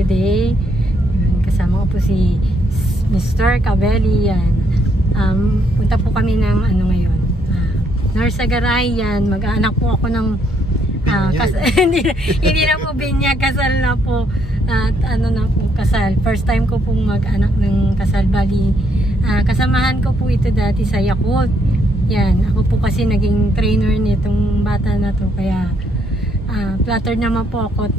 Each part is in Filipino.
today. Kasama ko po si Mr. Cabelli. Yan. Punta po kami ng ano ngayon. Narsagaray yan. Mag-aanak po ako ng hindi na po binyag, kasal na po. At ano na po, kasal. First time ko pong mag-anak ng kasal. Bali, kasamahan ko po ito dati sa Yakult. Yan. Ako po kasi naging trainer nitong bata na to. Kaya flattered naman po ako.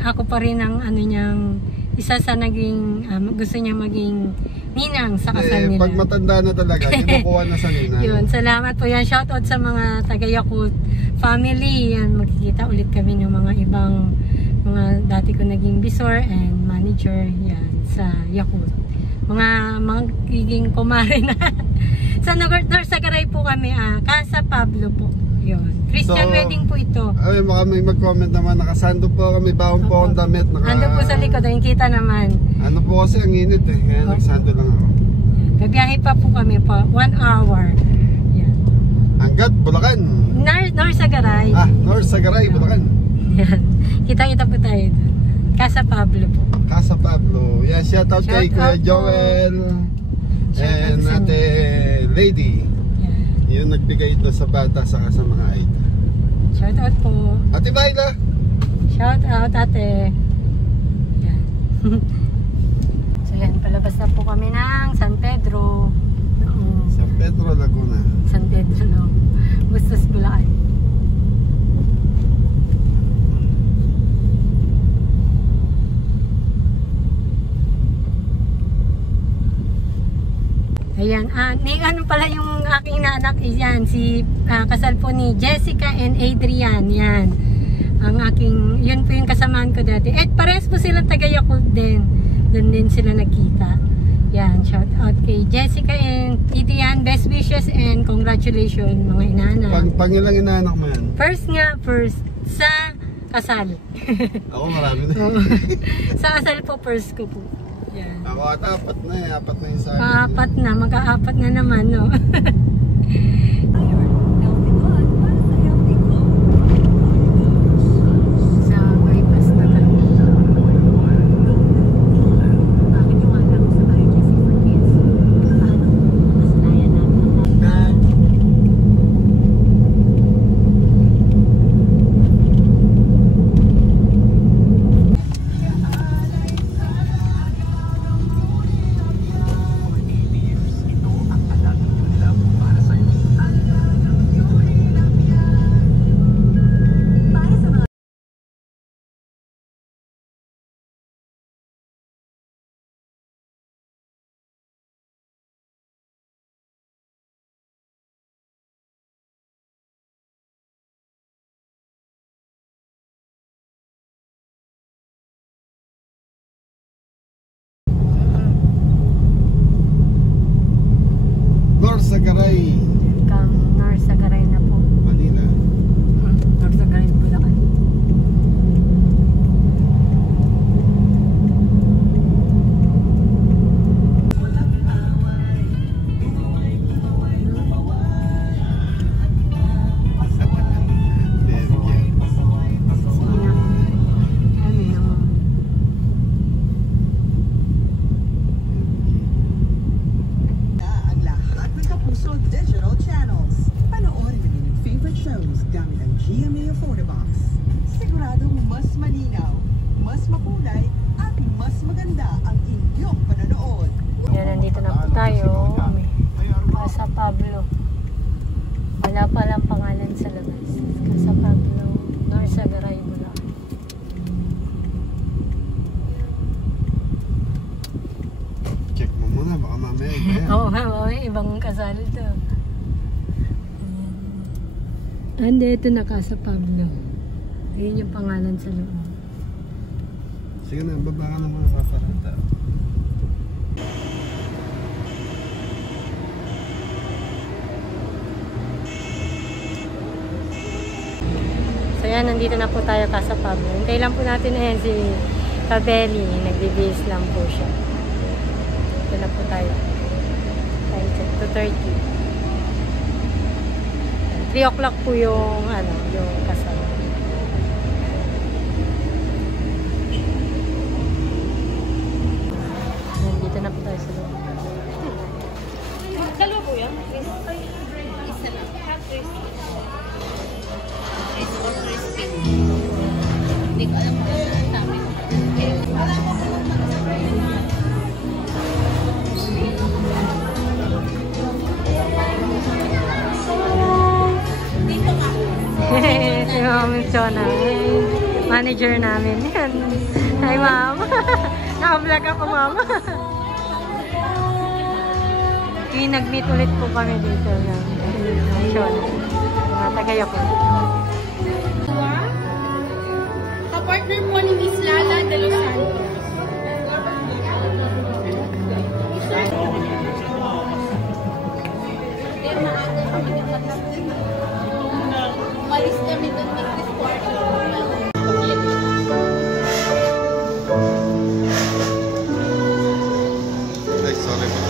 Ako pa rin ang ano niyang isa sa naging gusto niya maging ninang sa kasal nila. Pag matanda na talaga, kinukuha na sa ninang. Yun, salamat po yan. Shoutout sa mga taga-Yakult family. Yan, magkikita ulit kami ng mga ibang mga dati ko naging bisor and manager yan sa Yakult. Mga magiging kumare na. Sa Narsagaray po kami, Casa Pablo po. Yun. Christian wedding po ito. Ay, baka may mag-comment naman, nakasando po kami, baon po ang damit. Ando po sa likod, ayun kita naman. Ano po kasi ang init eh, kaya nagsando lang ako. Babiyahe pa po kami po, 1 hour. Yan. Hanggat Bulacan. Narsagaray. Narsagaray, Bulacan. Yan. Kita-kita po tayo doon. Casa Pablo po. Casa Pablo. Yan, shoutout kay Kuya Joel. And Ate Lady. Yung nagbigay ito sa bata saka sa mga Aita. Shout out po. Ate Baila. Shout out ate. Yan. So yan, palabas na po kami ng San Pedro. San Pedro, Laguna. San Pedro, no. Bustos, Bulacan. Ayan, ano pala yung aking naanak yan, si kasal po ni Jessica and Adrian, yan. Ang aking, yun po yung kasamaan ko dati. At parehas po silang taga-Yakult din. Doon din sila nagkita. Yan, shout out kay Jessica and Adrian, best wishes and congratulations mga inaanak. Pangilang inaanak mo yan? First sa kasal. Ako marami na. Sa kasal po, first ko po. Yan. Ako at apat na yung sa akin. Apat na, mag-aapat na naman, no? Sa bypass na tayo. Bakit yung alam sa tayo kasi for kids? Mas naya namin. Narsagaray. Narsagaray na po. Manila. Narsagaray, Bulacan. Digital channels. Panoorin namin yung favorite shows gamit ang GMA Affordabox. Siguradong mas malinaw, mas makulay, at mas maganda ang inyong panonood. Yan, nandito na po tayo. Casa Pablo. Wala palang pangalan sa labas. Casa Pablo, Narsagaray, Bulacan. Check mo muna, baka mamaya iba yan. Oo, ibang kasal ito. Ande, ito na Casa Pablo. Ayun yung pangalan sa loob. Sige na, baba ka ng mga paparata. So yan, nandito na po tayo Casa Pablo. Hintay lang po natin na yan si Cabelli. Nagbibis lang po siya. Ito na po tayo. Time check, 2:30. 3 o'clock po yung yung kasal. Jonah. Manager namin. Yan. Hi, ma'am. Naka-vlog ako, ma'am. Nag-meet ulit po kami dito ng Jonah. Tagay ako. Kapartner po ni Miss Lala de los Santos. Umalis kami doon ng this quarter. Ay, sorry po.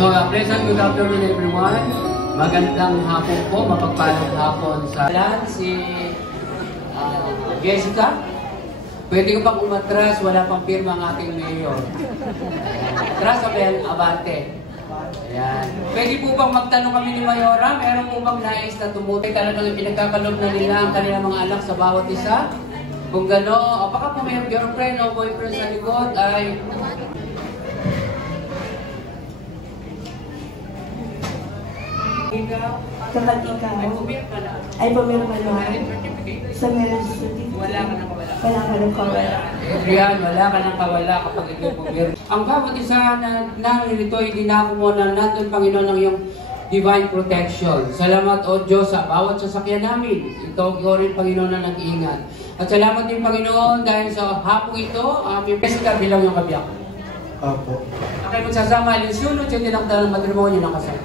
So, pleasant good afternoon everyone. Magandang hapon po, mapagpalang hapon sa si Jessica. Pwede ko pang umatras, wala pang pirma ang aking mayor. Trasabel Abate. Ayan. Pwede po bang magtanong kami ni Mayora? Meron po bang nais na tumutay? Talagang pinagkakalob na nila ang kanilang mga anak sa bawat isa? Kung gano'n, baka po may girlfriend o boyfriend sa likod ay... kapag ikaw ay pumirma na sa marriage certificate, wala ka ng kawala. Adrian, wala ka ng kawala kapag ikaw pumirma. Ang bawat isa na narito ay dinako mo na natin, Panginoon, ng iyong divine protection. Salamat, O Diyos, sa bawat sasakyan namin. Ito rin, Panginoon, na nag-iingat. At salamat din, Panginoon, dahil sa hapong ito, aming Jessica bilang yung kabiyak. Opo. Okay, magsasama, alinsyunod yung tinakda ng matrimonyo ng kasal.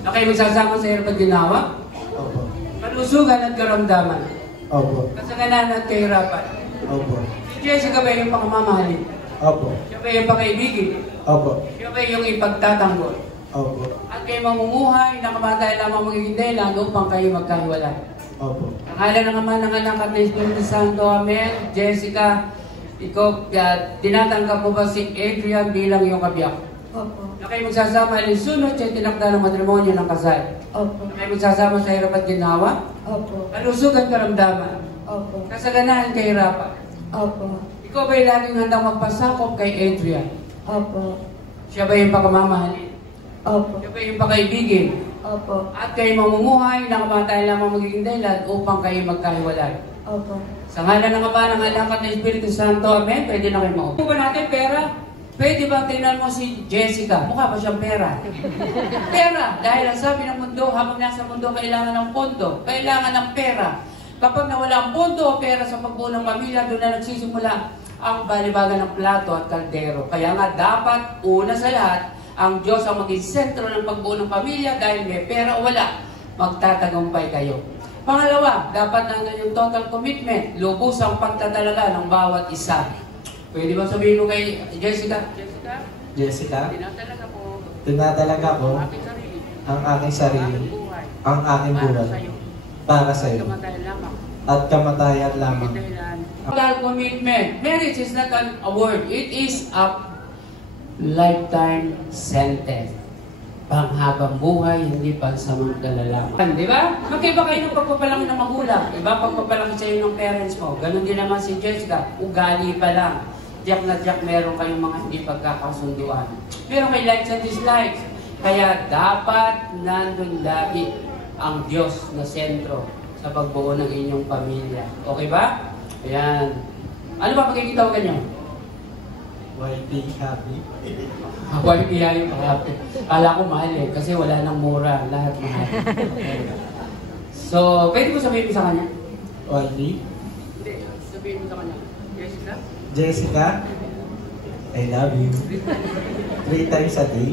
Okay, magsasama sa hirap at ginawa. Opo. Kalusugan at karamdaman. Opo. Kasalanan at kahirapan. Opo. Si Jessica ba yung pakamamahalin? Opo. Siya ba yung pakaibigin? Opo. Siya ba yung ipagtatanggol? Opo. At kayo mamumuhay na kamatay lamang magiging dahilan upang kayo magkahiwalay. Opo. Ang ngalan ng Ama, ng Anak at ng Espiritu Santo. Amen. Jessica, ikaw, tinatanggap mo ba si Adrian bilang iyong kabiyak? Opo. Na kayo magsasama alinsunod sa tinakda ng matrimonyo ng kasal? Opo. Na kayo magsasama sa hirap at ginawa? Opo. Kalusugan, karamdaman? Opo. Kasalanan, kahirapan? Opo. Ikaw ba'y laging handang magpasakop kay Adrian? Opo. Siya ba yung pagmamahalin? Opo. Siya ba yung pakaibigin? Opo. At kayo mamumuhay na kamatay lamang magiging dahilan upang kayo magkahiwalay? Opo. Sa ngalan ng Ama, ng Anak at ng Espiritu Santo, Amen. Pwede na kayo maupo. Kung ba natin pera? Pwede ba tingnan mo si Jessica? Mukha ba siyang pera? Pera! Dahil ang sabi ng mundo, habang nasa mundo, kailangan ng pondo. Kailangan ng pera. Kapag nawala ang pondo o pera sa pagbuo ng pamilya, doon na nagsisimula ang balibagan ng plato at kaldero. Kaya nga dapat, una sa lahat, ang Diyos ang maging sentro ng pagbuo ng pamilya dahil may pera o wala, magtatagumpay kayo. Pangalawa, dapat nandun yung total commitment, lubusang pagtatalaga ng bawat isa. Pwede ba sabihin mo kay Jessica? Jessica, Tinatalaga ko tinatalaga ko ang aking sarili, ang aking sarili, buhay, ang aking buhay, para sa iyo, kamatayan lamang. at kamatayan lamang. Total commitment. Marriage is not an award. It is a lifetime sentence. Panghabang buhay, hindi pansamantala lamang. Di ba? Magkaiba kayo ng pagpapalaki ng magulang. Iba pagpapalaki sa iyo ng parents mo. Ganon din naman si Jessica. Ugali pa lang. Diyak na diyak meron kayong mga hindi pagkakasunduan. Pero may likes and dislikes. Kaya dapat nandun lagi ang Diyos na sentro sa pagbuo ng inyong pamilya. Okay ba? Ayan. Ano ba pagkikitawagan nyo? Wifey happy. Hawaii piyahin happy. Kala ko mahal eh, kasi wala nang mura. Lahat mahal. So, pwede mo sabihin mo sa kanya? Wifey. Hindi, sabihin mo sa kanya. Jessica? Jessica, I love you. 3 times a day.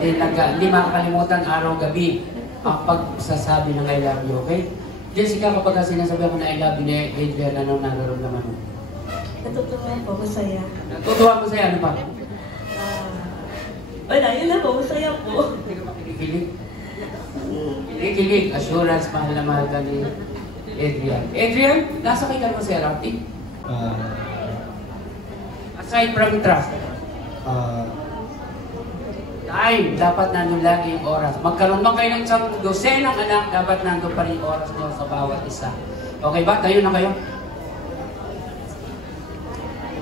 Hindi makakalimutan araw-gabi ang pagsasabi ng I love you, okay? Jessica, kapag sinasabi ako na I love you ni Adrian, anong nararamdaman mo? Natutuwa po, masaya. Natutuwa mo sa'yo, ano pa? Wala, yun na po, masaya po. Hindi ka makikilig. Kilig, assurance, mahal na mahal ka ni Adrian. Adrian, nasakay ka naman sa RT? Aside from trust, time, dapat nandun lagi yung oras. Magkaroon man kayo ng isang dosenang anak, dapat nandun pa rin yung oras nyo sa bawat isa. Okay ba? Kayo na kayo?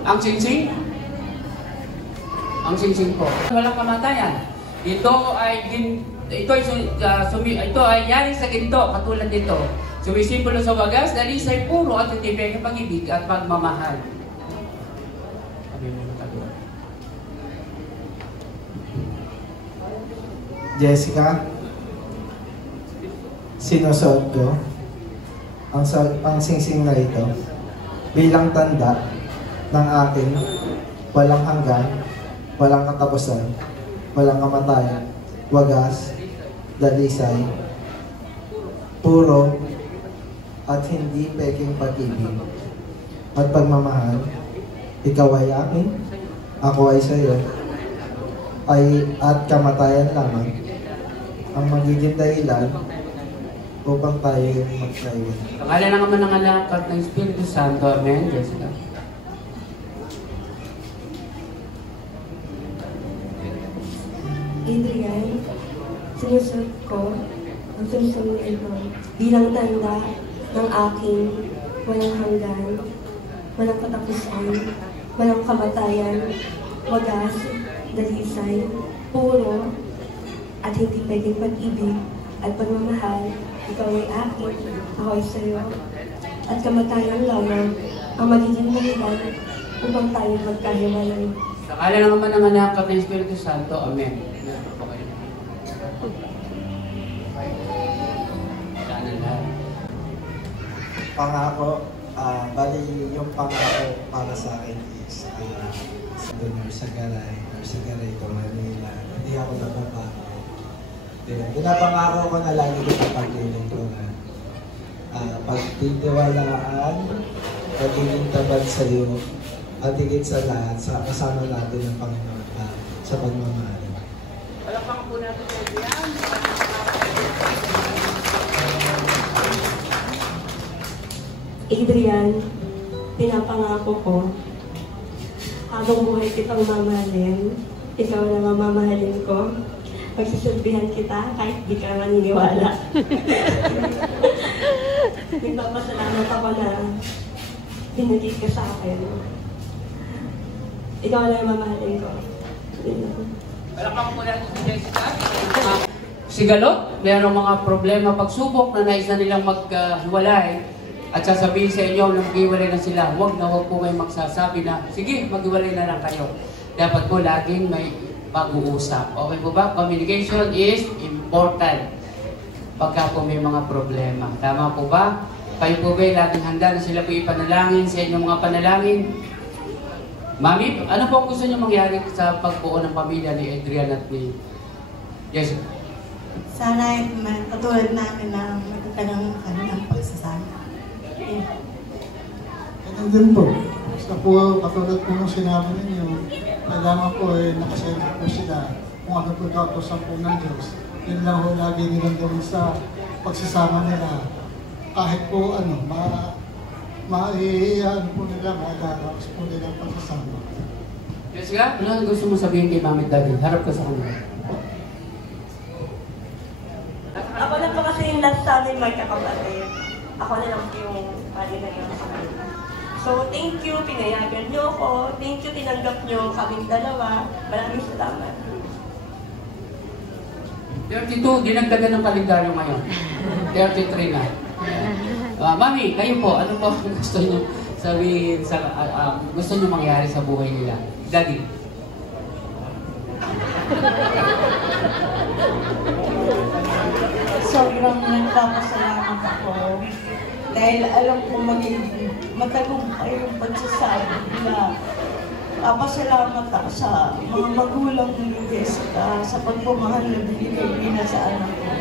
Ang singsing? Ang singsing po. Walang kamatayan. Ito ay yari sa ginto, katulad nito. Sumisimbolo sa wagas, dalisay puro at titibay ng pag-ibig at pagmamahal. Jessica, sinusuot ko ang singsing na ito bilang tanda ng aking walang hanggan, walang katapusan, walang kamatayan, wagas, dalisay, puro, at hindi peking pag-ibig at pagmamahal. Ikaw ay akin, ako ay sa iyo, at kamatayan lamang ang magiging dahilan upang tayo magkahiwalay. Pangalan ng Ama, ng Anak at ng Espiritu Santo. Amen. Jessica. Adrian, sinusuot ko ang singsing na ito bilang tanda ng aking walang hanggan, walang katapusan, walang kamatayan, wagas, dalisay, puro, at hindi pwedeng pag-ibig at pagmamahal. Ikaw ay akin, ako ay sa'yo. At kamatayan lamang ang magiging dahilan upang tayo magkahiwalay. Sa kala naman ng Anak at ng Espiritu Santo. Amen. Sana lahat. Pangako, bali yung pangako para sa akin is doon sa Garay ko, Manila. Hindi ako nababago. Pinapangako ko na lagi kita paglilingkuran. Pagtitiwalaan, pagiging tabad sa iyo, at higit sa lahat, sa kasama natin ng Panginoon sa pagmamahal. Palakpakan po natin sa Adrian. Adrian, pinapangako ko, habang buhay kitang mamahalin, ikaw na mamahalin ko, pagsisilbihan kita kahit di ka maniniwala. Nagpapasalamat ako na binigay ka sa akin. Ikaw na mamahalin ko. Palakpakan po natin si Jessica. Sigalot, mayroong mga problema, pagsubok na nais na nilang maghiwalay. At sasabihin sa inyo na maghiwalay na sila, huwag po kayo magsasabi na, sige, maghiwalay na lang kayo. Dapat po laging may pag-uusap. Okay po ba? Communication is important pagka po may mga problema. Tama po ba? Kayo po ba laging handa na sila po ipanalangin sa inyong mga panalangin? Mami, ano po gusto niyo mangyari sa pagbuo ng pamilya ni Adrian at ni Jessica? Sana katulad namin na magkakaroon ng pagsasama. Ganun din po. Basta po, katulad po nung sinabi ninyo, kailangan po nakasaya po sila kung ano po kautosan po ng Diyos. Yun lang po lagi nilang gawin sa pagsasama nila. Kahit po maiiyan po nila, maagaraos po nila ang pagsasama. Jessica, ano gusto mo sabihin kay Mami at Daddy? Harap ka sa kanila. Ako na po kasi yung last sa amin magkakapatid. Ako na lang po yung pali na yun sa kanila. So, thank you, pinayagan niyo ako. Thank you, tinanggap niyo kaming dalawa. Maraming salamat. 32, dinagdagan ng kalendaryo ngayon. 33 na. Mami, kayo po, ano po gusto niyo sabihin, gusto niyo mangyari sa buhay nila? Daddy? Sobrang nagpapasalamat ako dahil alam ko magiging matagumpay yung pagsasama nila. Pasalamat ako sa mga magulang ni Jessica sa pagpamahal na binigay nila sa anak ko.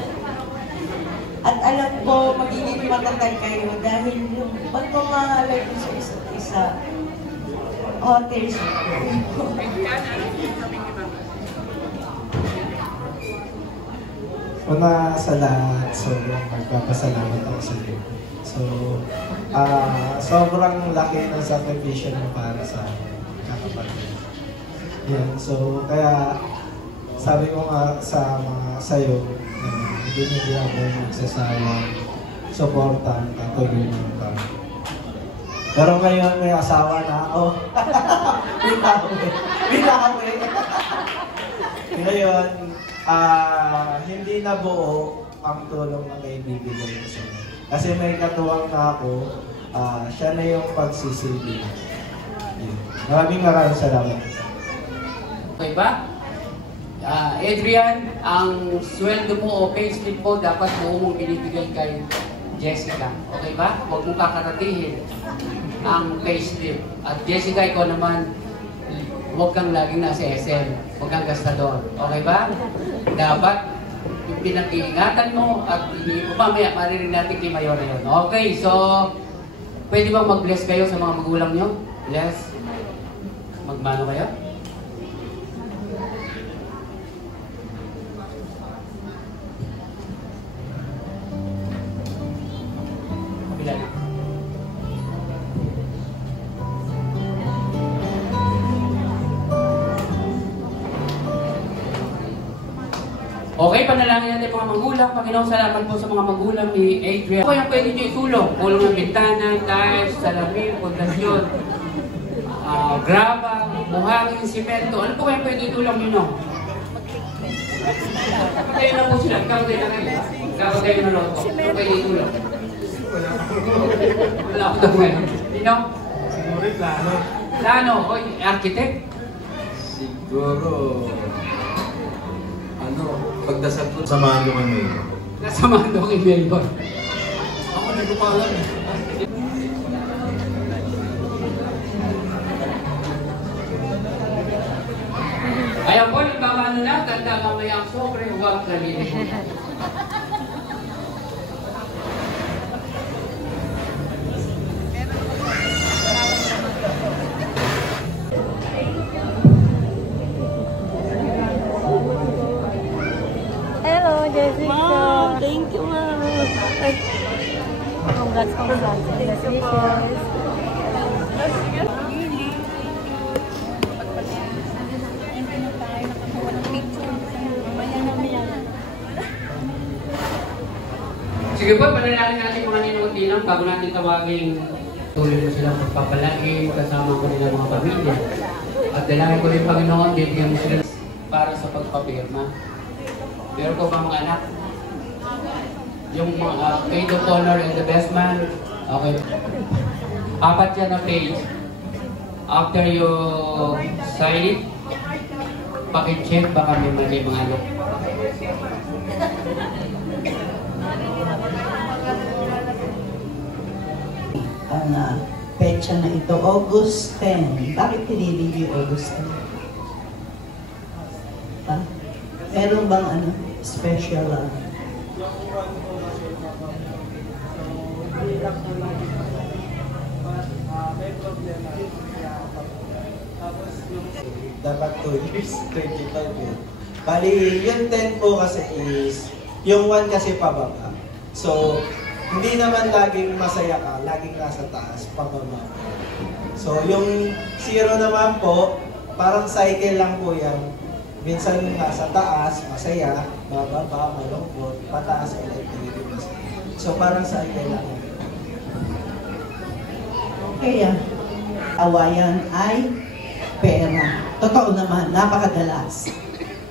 At alam ko magiging matatag kayo dahil yung pagmamahalay ko sa isa't isa. Thanks. Una sa lahat, sobrang magpapasalamat ako sa iyo. So, sobrang laki ng sakripisyo mo para sa kakapatid. Yan, so, kaya sabi ko nga sa'yo, hindi ako magsasayang supportan, katulungan ka. Pero ngayon may asawa na ako. Binawi. Ngayon, hindi na buo ang tulong na may bibigay ko sa'yo. Kasi may katuwang na ako, siya na yung pagsisilbi. Maraming salamat. Okay ba? Adrian, ang sweldo mo o payslip mo dapat buo mong binibigay kay Jessica. Okay ba? Huwag mong kakaratihin ang payslip. At Jessica, ikaw naman, huwag kang laging nasa SM. Huwag kang gastador. Okay ba? Dapat yung pinag-iingatan mo at mamaya marinig natin kay Mayor yun. Okay, so pwede bang mag-bless kayo sa mga magulang nyo? Bless? Magmano kayo? Okay, panalangin natin mga magulang. Panginoon, salamat po sa mga magulang ni Adrian. Ano po yung pwede nyo itulong? Kulong ng bintana, tiles, salamin, pundasyon, graba, buhangin, simento. Ano po yung pwede itulong nyo? Kapatay na po sila. Kapatay na kayo. Kapatay na loto. Kapatay na ulo. Wala ako daw ngayon. Sino? Siguro plano. Plano? O, architect? Siguro, pagdasal ko. Samahan nyo kami. Nasamahan daw kay Melbourne. Ako hindi ko pa alam eh. Ayan po, nagkakaano na, tanda mamaya ang sobre, huwag nalilin. Hello, Jessica. Ma'am, thank you, ma'am. Congrats. Congratulations. Sige po, panalangin natin mga ninong tinang bago natin tawagin. Tuloy mo silang pagpapalain, kasama ko nila mga pamilya. At dalangin ko rin Panginoon, bibigyan mo sila para sa pagpapirma. Meron ko ba mga anak? Yung mga maid of honor and the best man? Okay. 4 yan na page. After you sign it, pakicheck baka may mali mga look. Ang petsa na ito, August 10. Bakit pinili niyo August 10? Ha? Meron bang special dapat 2 years, 25 yun. Bali, yung 10 po kasi is, yung 1 kasi pababa. So, hindi naman laging masaya ka, laging nasa taas, pababa. So, yung 0 naman po, parang cycle lang po yan. Minsan nasa taas, masaya, bababa, malungkot, pataas, ulit, hindi masaya. So, parang cycle lang. Kaya, awayan ay pera. Totoo naman, napakadalas.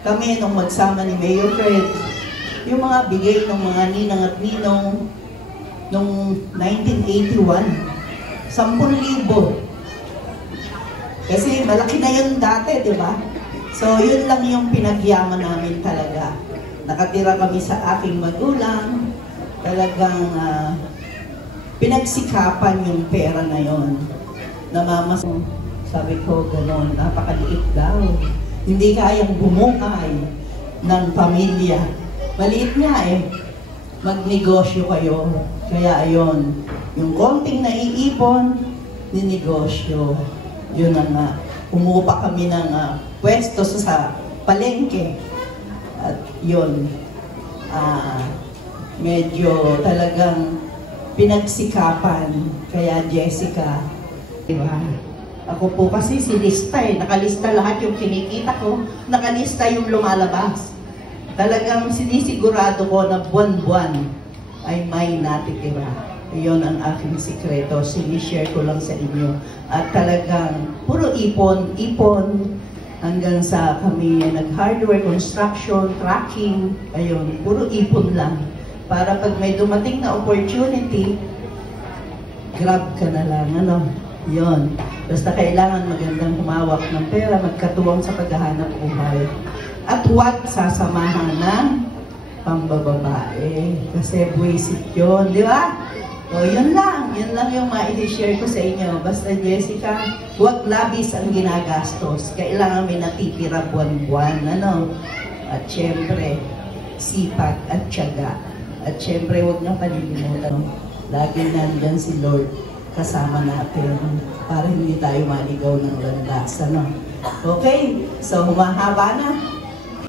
Kami nung magsama ni Mayor Fred, yung mga bigay ng mga ninang at ninong nung 1981, 10,000. Kasi malaki na yun dati, di ba? So, yun lang yung pinagyaman namin talaga. Nakatira kami sa aking magulang, talagang pinagsikapan yung pera na yun. Namamas, sabi ko, gano'n, napakaliit daw. Hindi kayang bumukay ng pamilya. Maliit nga eh. Magnegosyo kayo. Kaya ayun, yung konting naiipon, ninegosyo. Yun na nga. Umupa kami ng pwesto sa palengke. At yun, medyo talagang pinagsikapan. Kaya Jessica, diba? Ako po kasi silista eh. Nakalista lahat yung kinikita ko. Nakalista yung lumalabas. Talagang sinisigurado ko na buwan-buwan ay may natitira. Iyon ang aking sikreto. Sinishare ko lang sa inyo. At talagang puro ipon, hanggang sa kami nag-hardware, construction, tracking. Ayun, puro ipon lang. Para pag may dumating na opportunity, grab ka na lang. Yun. Basta kailangan magandang humawak ng pera, magkatuwang sa paghahanap buhay. At huwag sasamahan ng pambababae. Kasi buwisit yun, di ba? O yun lang yung ma-share ko sa inyo. Basta Jessica, huwag labis ang ginagastos. Kailangan may natitira buwan-buwan. At syempre, sipag at tiyaga. At syempre, huwag nang palilimutan. Lagi nandyan si Lord kasama natin para hindi tayo maligaw ng landas. Okay, so humahaba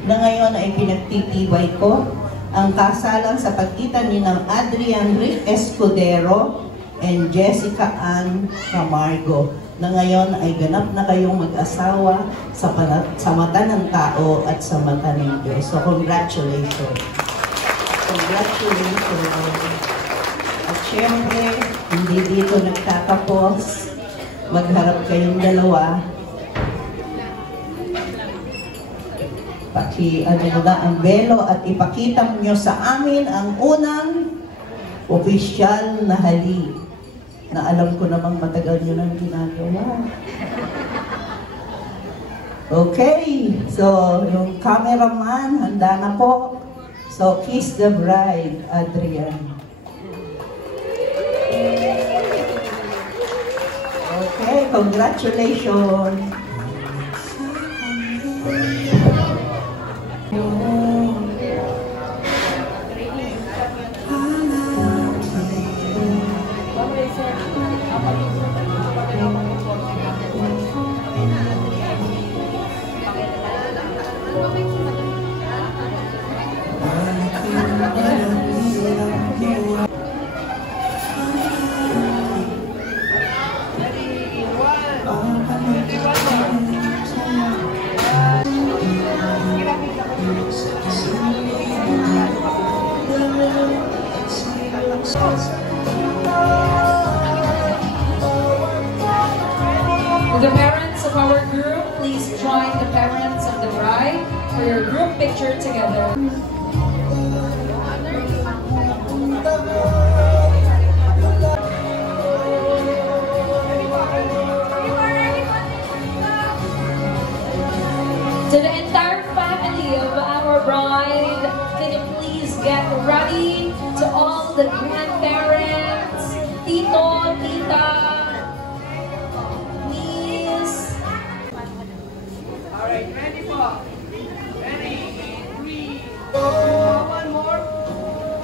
na ngayon ay pinagtitibay ko ang kasalan sa pagitan ni ng Adrian Rick Escudero and Jessica Ann Camargo na ngayon ay ganap na kayong mag-asawa sa mata ng tao at sa mata ng Diyos. So congratulations. Congratulations. At syempre, hindi dito nagtatapos. Magharap kayong dalawa. ang belo at ipakita nyo sa amin ang unang opisyal na halik na alam ko namang matagal nyo nang ginagawa. Okay, so yung cameraman, handa na po. So, kiss the bride, Adrian. Okay, congratulations. The parents of our group, please join the parents of the bride for your group picture together. To the entire family of our bride, can you please get ready? To all the grandparents, tito, tita, niece. Alright, ready po? Ready? 3, 4, one more.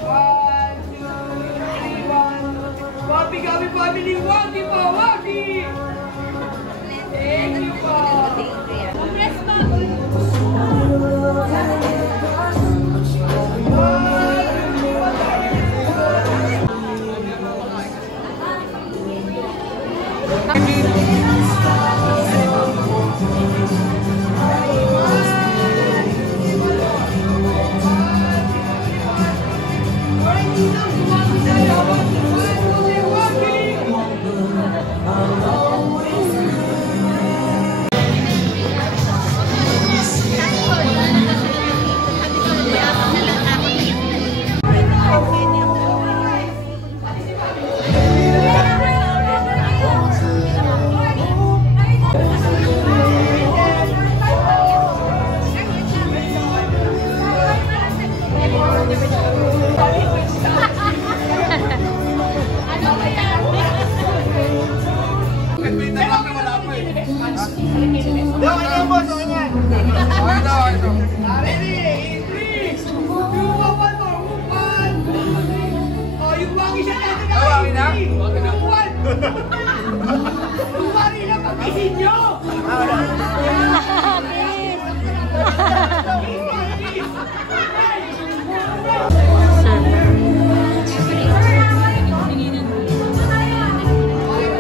1, 2, 3, 1. Wabi kami family, wagi po, wagi! Thank you po! Congrats po!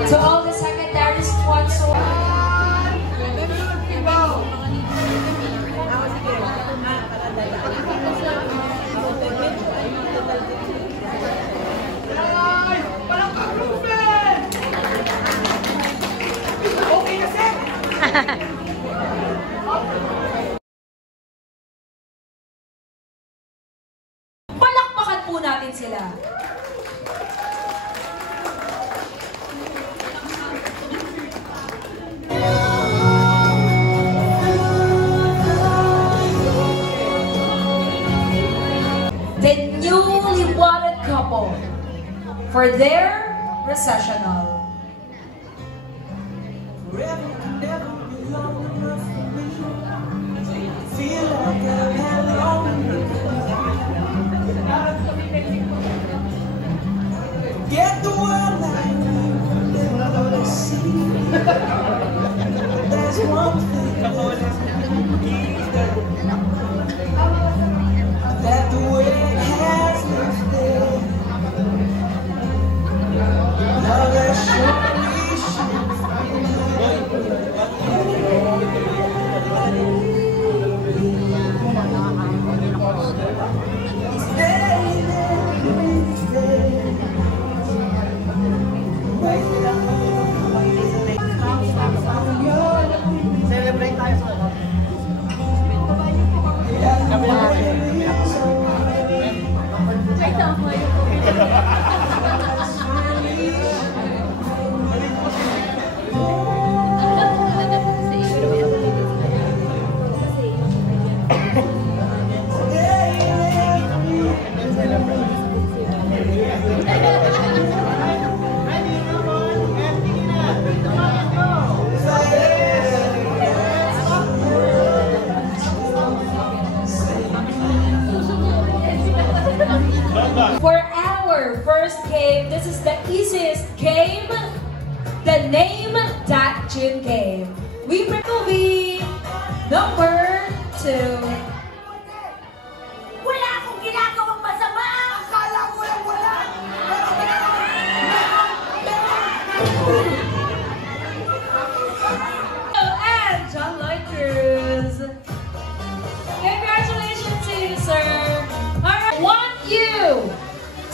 To all the secondary sponsors. Palakpakan po natin sila. The newly wedded couple for their recessional. Get the world like you see. There's one thing that the way has lifted. Now there surely Celebrate tayo sa game that Jin came. We bring movie number 2. Wala akong ginagawang masama! Akala mo lang wala! And John Lloyd Cruz. Congratulations to you, sir. I want you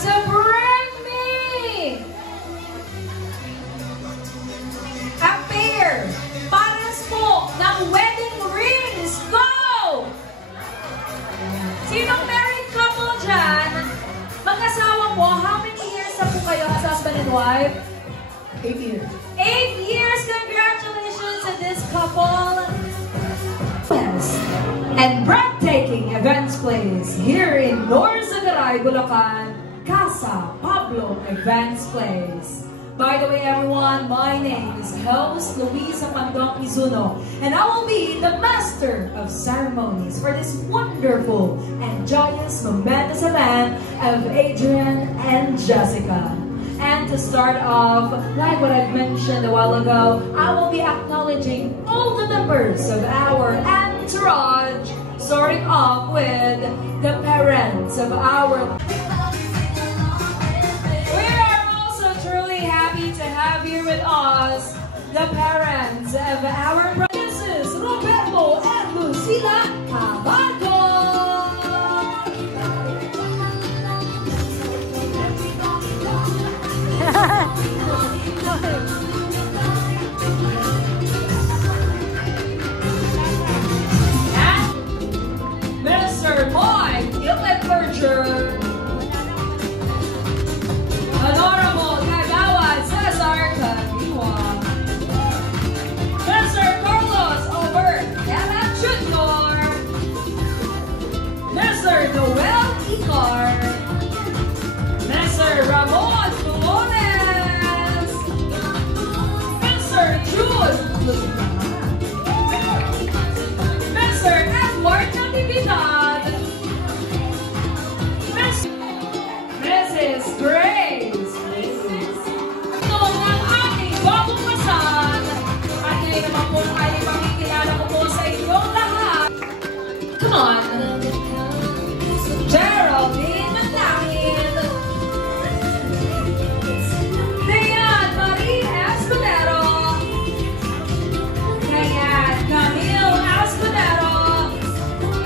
to bring me a pair pares po ng wedding rings. Go! Sinong married couple dyan? Mag-asawa po, how many years na po kayo as husband and wife? 8 years. 8 years! Congratulations to this couple! Yes. And breathtaking events place here in Norzagaray, Bulacan, Casa Pablo Events Place. By the way, everyone, my name is host Luisa Pandong Izuno, and I will be the master of ceremonies for this wonderful and joyous momentous event of Adrian and Jessica. And to start off, like what I've mentioned a while ago, I will be acknowledging all the members of our entourage, starting off with the parents of our... We are also truly happy to have here with us the parents of our brothers, Roberto and Lucila Camargo. Mr. Mike Illetberger, Honorable Kagawad Cesar Caniwa, Mr. Carlos Albert Yaman Jr., Mr. Noel Icar, Mr. Ramon Tulones, Mr. Jude Mr. Edward Natividad, Mrs. Grace, ito ang ating bagong kasal at ngayon naman po ay pakikilala ko po sa inyong lahat. Come on! Geraldine Manlangin, Dayan Marie Escudero, Dayan Camille Escudero,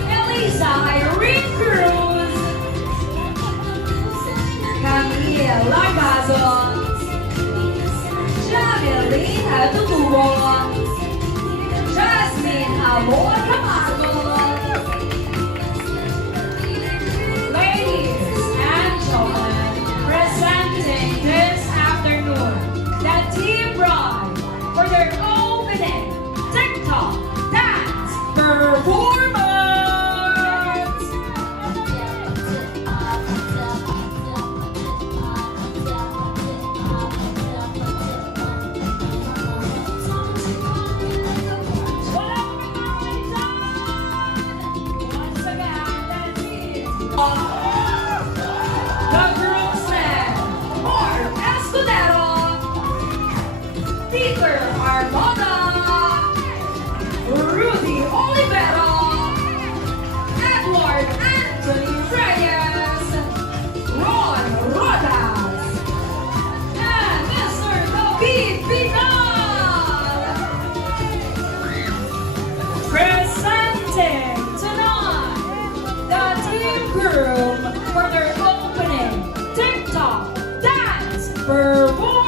Elisa Irene Cruz, Camille Lagazo, Jameline Adutubo, Jasmine Amor Camargo. Ladies and gentlemen, presenting this afternoon, the Team Bride for their opening TikTok dance performance. The groomsmen, Mark Escudero, Peter Armada, Rudy Olivero, Edward Anthony Reyes, Ron Rodas, and Mr. David Vidal. Presenting tonight the team groom for their opening TikTok dance performance.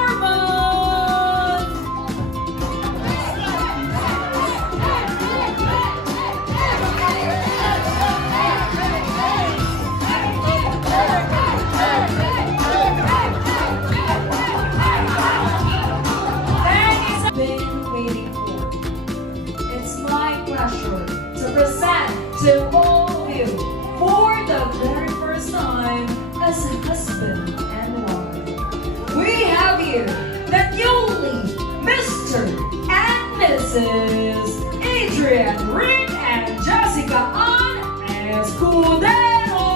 Thanks I've been waiting for. It's my pleasure to present to all of you for the very first time as a husband and wife. We have here the newly Mr. and Mrs. Adrian Rick and Jessica Ann Escudero.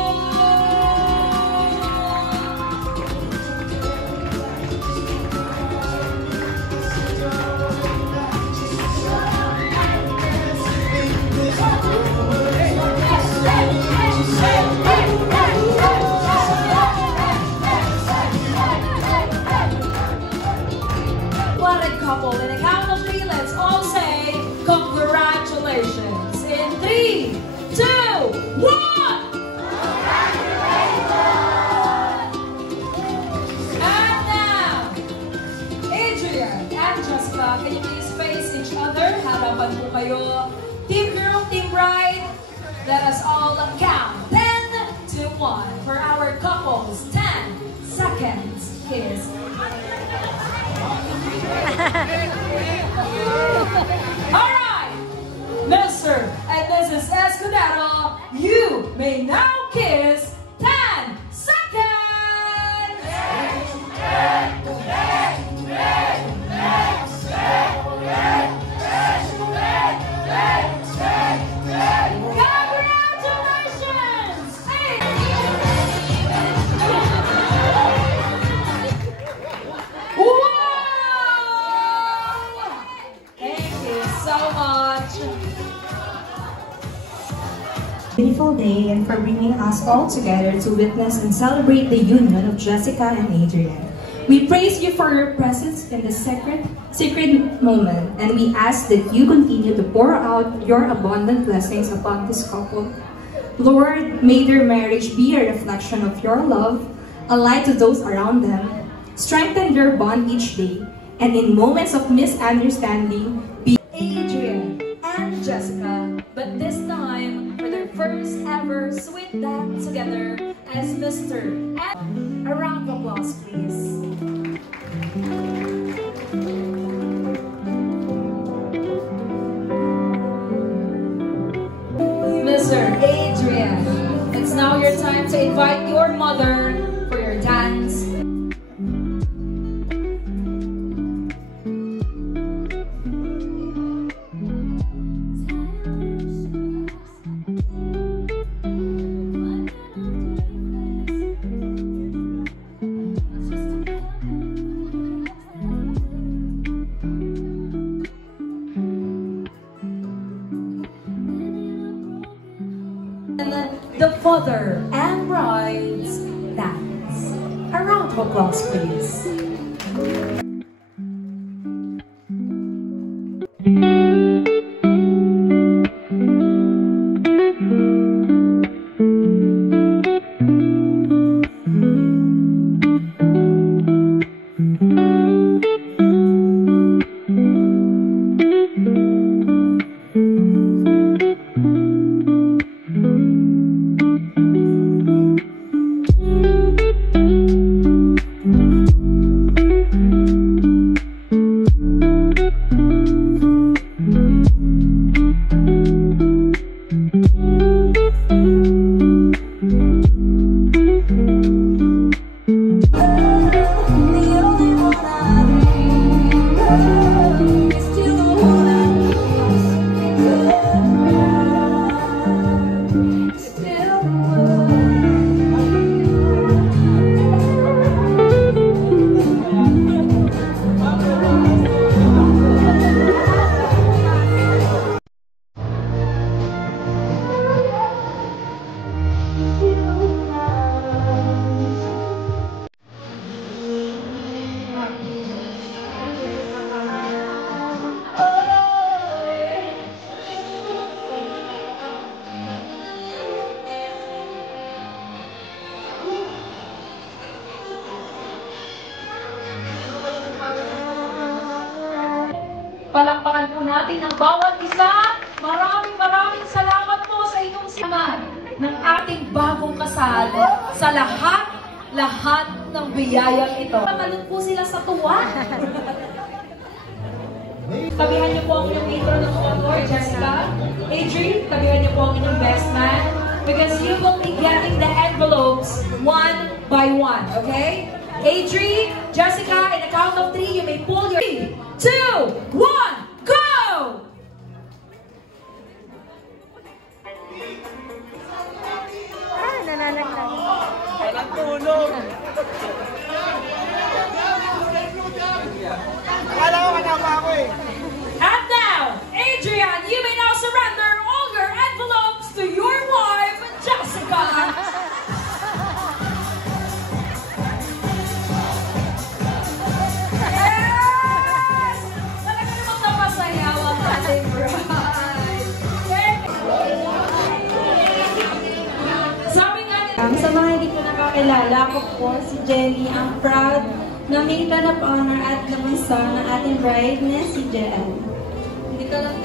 let's all say congratulations. In 3, 2, 1! And now, Adrian and Jessica, can you please face each other? Harapan po kayo. Team Girl, Team Bride, let us all count. 10 to 1 for our couples. 10 seconds kiss. Alright, Mr. and Mrs. Escudero, you may now kiss 10 seconds! Congratulations! Beautiful day and for bringing us all together to witness and celebrate the union of Jessica and Adrian. We praise you for your presence in this sacred moment, and we ask that you continue to pour out your abundant blessings upon this couple. Lord, may their marriage be a reflection of your love, a light to those around them. Strengthen their bond each day, and in moments of misunderstanding, be Adrian and Jessica, but this time for their first ever sweet dance together as Mr. and a round of applause, please. Mr. Adrian, it's now your time to invite your mother for your dance. The father and bride's dance. A round of applause, please. Palakpakan po natin ang bawat isa. Maraming salamat po sa inyong siman ng ating bagong kasal sa lahat ng biyayang ito. Malun po sila sa tuwa. Tabihan niyo po ang inyong intro ng sponsor, Jessica. Adrian, tabihan niyo po ang inyong best man. Because you will be getting the envelopes one by one, okay? Adrian, Jessica, in a count of 3, you may pull your 3, 2, 1, go! Nananaglag. Walang tulog. Akala ko kanama ako eh. And now, Adrian, you may now surrender all your envelopes to your wife, Jessica. Yes! Talaga naman pakilala ko po si Jenny, ang proud na matron of honor at lamansa ng ating bride na si Jen. Hindi ko lang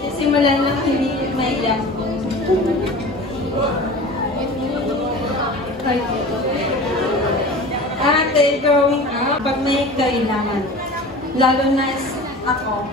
sisimulan lang hindi maiyak. Ate, growing up, pag may kailangan, lalo na ako,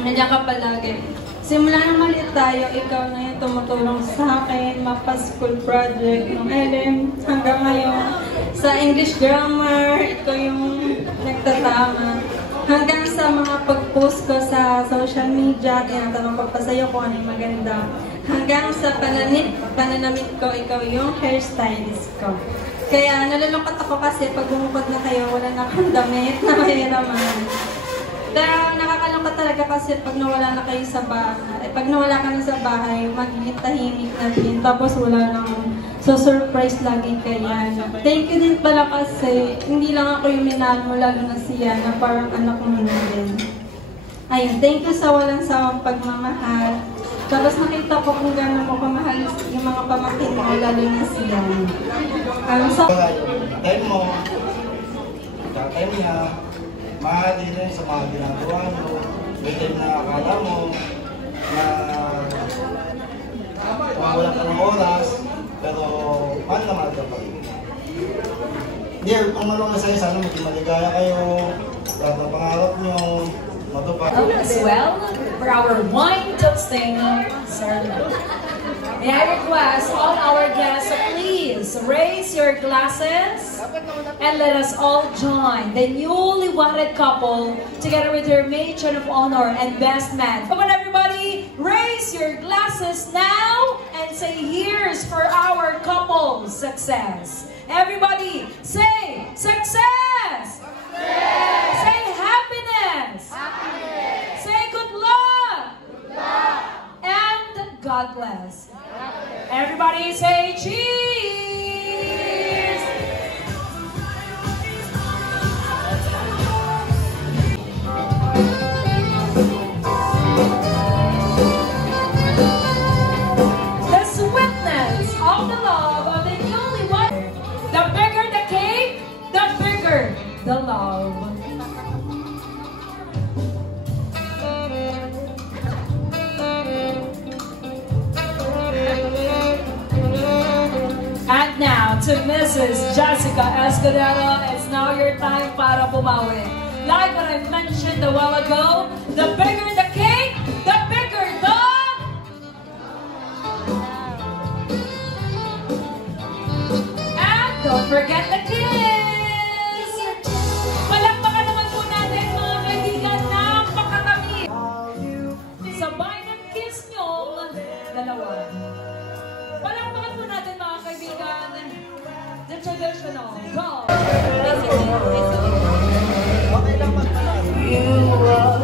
nandiyan ka palagi. Simula na maliit tayo, ikaw na yung tumutulong sa akin, mapa-school project ng LM, hanggang ngayon, sa English grammar, ikaw yung nagtatama. Hanggang sa mga pag-post ko sa social media, tinatanong ko pa sa'yo kung ano yung maganda. Hanggang sa pananamit ko, ikaw yung hairstylist ko. Kaya nalulungkot ako kasi pag bumukod na kayo, wala na akong damit na mahiraman. Pero nakakalungkot talaga kasi pag nawala na kayo sa bahay, pag nawala ka na sa bahay, magiging tahimik na din. Tapos wala nang so-surprise lagi kaya. Thank you din pala kasi hindi lang ako yung minahal mo, lalo na siya na parang anak mo na din. Ayun, thank you sa walang sawang pagmamahal. Tapos nakita ko kung gano'n mo kamahal yung mga pamangkin mo, lalo na siya. Time mo, time niya, mahali rin sa mga ginagawa mo, may time na akala mo na wala ka ng oras, pero mahal na mahal ka pa rin. Dear, kung ano ka sa'yo, sana maging maligaya kayo, lahat ng pangarap nyo, matupad. As well, for our wine toasting ceremony. May I request all our guests, please raise your glasses and let us all join the newly wedded couple together with their matron of honor and best man. Come on, everybody, raise your glasses now and say, here's for our couple's success. Everybody, say success! Success! Say happiness! Happiness! Say good luck! Good luck! And God bless. Everybody say cheers! The sweetness of the love of the newly wedded. The bigger the cake, the bigger the love. And now to Mrs. Jessica Escudero, it's now your time para pumawi. Like what I mentioned a while ago, the bigger the cake, the bigger the... And don't forget the kiss! Palakpakan naman po natin mga kaibigan, napakatamis. Sabay ng kiss nyo, dalawa. Palakpakan po natin mga kaibigan, the traditional go! Okay lang magpalas. You are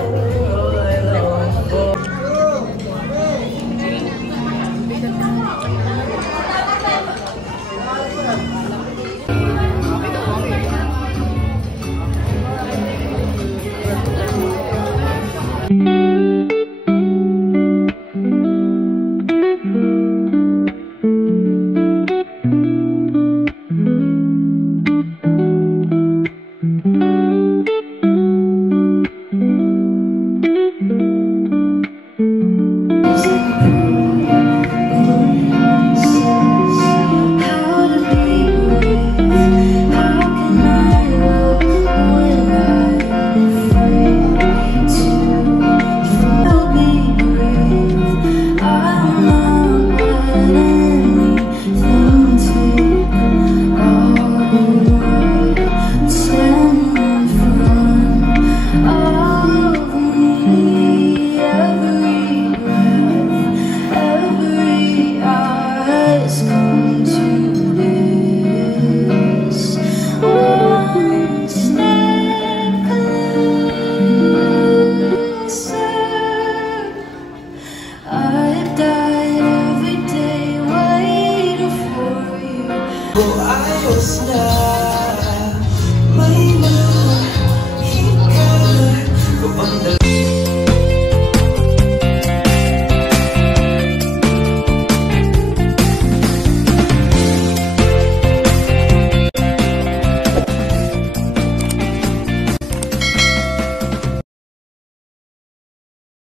ayos na may mga hika.